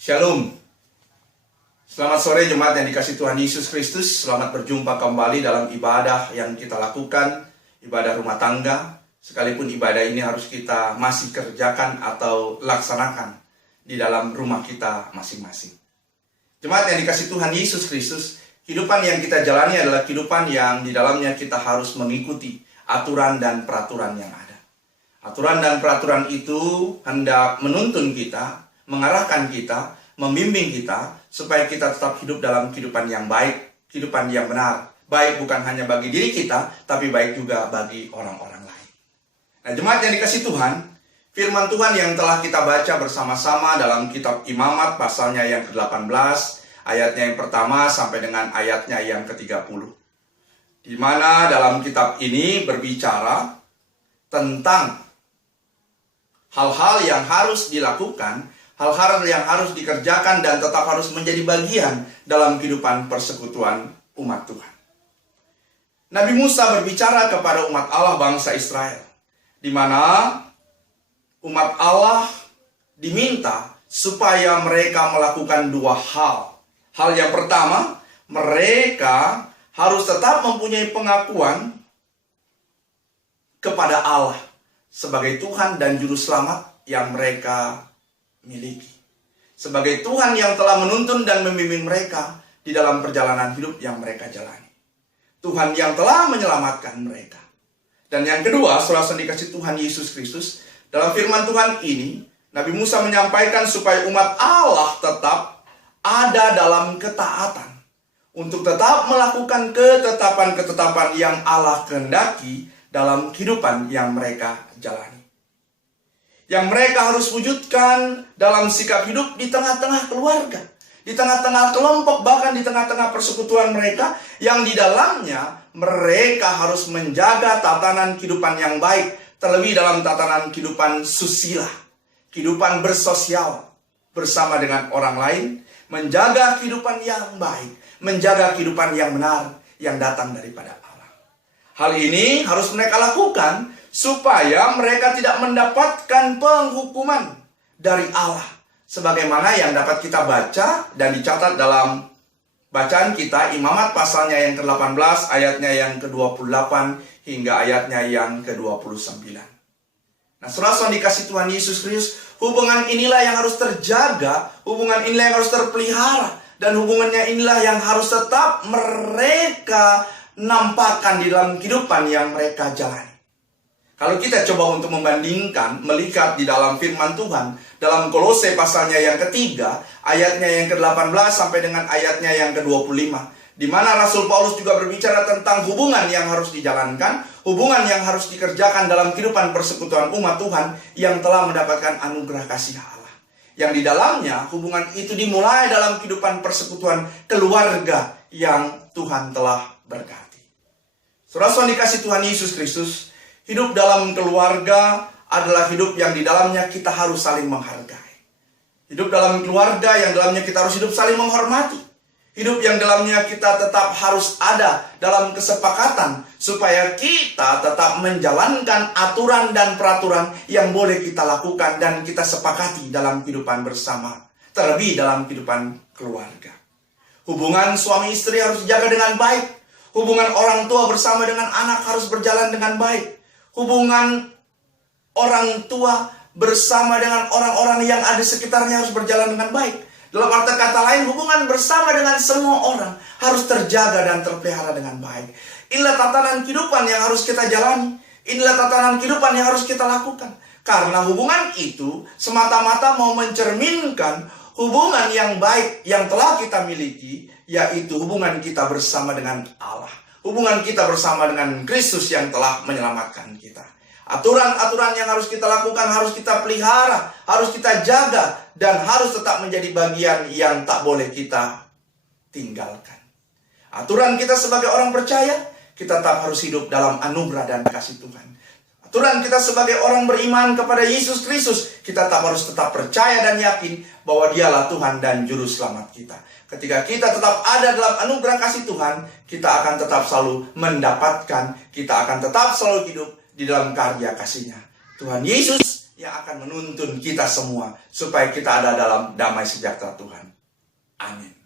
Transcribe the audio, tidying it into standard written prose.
Shalom. Selamat sore jemaat yang dikasihi Tuhan Yesus Kristus. Selamat berjumpa kembali dalam ibadah yang kita lakukan, ibadah rumah tangga. Sekalipun ibadah ini harus kita masih kerjakan atau laksanakan di dalam rumah kita masing-masing. Jemaat yang dikasihi Tuhan Yesus Kristus, kehidupan yang kita jalani adalah kehidupan yang di dalamnya kita harus mengikuti aturan dan peraturan yang ada. Aturan dan peraturan itu hendak menuntun kita, mengarahkan kita, membimbing kita, supaya kita tetap hidup dalam kehidupan yang baik, kehidupan yang benar. Baik bukan hanya bagi diri kita, tapi baik juga bagi orang-orang lain. Nah, jemaat yang dikasihi Tuhan, firman Tuhan yang telah kita baca bersama-sama dalam kitab Imamat, pasalnya yang ke-18, ayatnya yang pertama sampai dengan ayatnya yang ke-30. Di mana dalam kitab ini berbicara tentang hal-hal yang harus dilakukan, hal-hal yang harus dikerjakan dan tetap harus menjadi bagian dalam kehidupan persekutuan umat Tuhan. Nabi Musa berbicara kepada umat Allah bangsa Israel, di mana umat Allah diminta supaya mereka melakukan dua hal. Hal yang pertama, mereka harus tetap mempunyai pengakuan kepada Allah sebagai Tuhan dan Juru Selamat yang mereka miliki. Sebagai Tuhan yang telah menuntun dan membimbing mereka di dalam perjalanan hidup yang mereka jalani. Tuhan yang telah menyelamatkan mereka. Dan yang kedua, saudara dikasihi Tuhan Yesus Kristus, dalam firman Tuhan ini, Nabi Musa menyampaikan supaya umat Allah tetap ada dalam ketaatan. Untuk tetap melakukan ketetapan-ketetapan yang Allah kehendaki dalam kehidupan yang mereka jalani. Yang mereka harus wujudkan dalam sikap hidup di tengah-tengah keluarga, di tengah-tengah kelompok, bahkan di tengah-tengah persekutuan mereka, yang di dalamnya mereka harus menjaga tatanan kehidupan yang baik, terlebih dalam tatanan kehidupan susila, kehidupan bersosial bersama dengan orang lain, menjaga kehidupan yang baik, menjaga kehidupan yang benar yang datang daripada Allah. Hal ini harus mereka lakukan supaya mereka tidak mendapatkan penghukuman dari Allah. Sebagaimana yang dapat kita baca dan dicatat dalam bacaan kita, Imamat pasalnya yang ke-18, ayatnya yang ke-28 hingga ayatnya yang ke-29. Nah, saudara dikasihi Tuhan Yesus Kristus, hubungan inilah yang harus terjaga, hubungan inilah yang harus terpelihara, dan hubungannya inilah yang harus tetap mereka nampakkan di dalam kehidupan yang mereka jalani. Kalau kita coba untuk membandingkan, melihat di dalam firman Tuhan, dalam Kolose pasalnya yang ketiga, ayatnya yang ke-18 sampai dengan ayatnya yang ke-25, di mana Rasul Paulus juga berbicara tentang hubungan yang harus dijalankan, hubungan yang harus dikerjakan dalam kehidupan persekutuan umat Tuhan yang telah mendapatkan anugerah kasih Allah. Yang di dalamnya hubungan itu dimulai dalam kehidupan persekutuan keluarga yang Tuhan telah berkati. Saudara dikasihi Tuhan Yesus Kristus, hidup dalam keluarga adalah hidup yang di dalamnya kita harus saling menghargai. Hidup dalam keluarga yang dalamnya kita harus hidup saling menghormati. Hidup yang dalamnya kita tetap harus ada dalam kesepakatan supaya kita tetap menjalankan aturan dan peraturan yang boleh kita lakukan dan kita sepakati dalam kehidupan bersama, terlebih dalam kehidupan keluarga. Hubungan suami istri harus dijaga dengan baik. Hubungan orang tua bersama dengan anak harus berjalan dengan baik. Hubungan orang tua bersama dengan orang-orang yang ada di sekitarnya harus berjalan dengan baik. Dalam arti kata lain, hubungan bersama dengan semua orang harus terjaga dan terpelihara dengan baik. Inilah tatanan kehidupan yang harus kita jalani. Inilah tatanan kehidupan yang harus kita lakukan. Karena hubungan itu semata-mata mau mencerminkan hubungan yang baik yang telah kita miliki, yaitu hubungan kita bersama dengan Allah. Hubungan kita bersama dengan Kristus yang telah menyelamatkan kita. Aturan-aturan yang harus kita lakukan harus kita pelihara, harus kita jaga, dan harus tetap menjadi bagian yang tak boleh kita tinggalkan. Aturan kita sebagai orang percaya, kita tetap harus hidup dalam anugerah dan kasih Tuhan. Aturan kita sebagai orang beriman kepada Yesus Kristus, kita harus tetap percaya dan yakin bahwa Dialah Tuhan dan Juru Selamat kita. Ketika kita tetap ada dalam anugerah kasih Tuhan, kita akan tetap selalu mendapatkan, kita akan tetap selalu hidup di dalam karya kasih-Nya. Tuhan Yesus yang akan menuntun kita semua supaya kita ada dalam damai sejahtera Tuhan. Amin.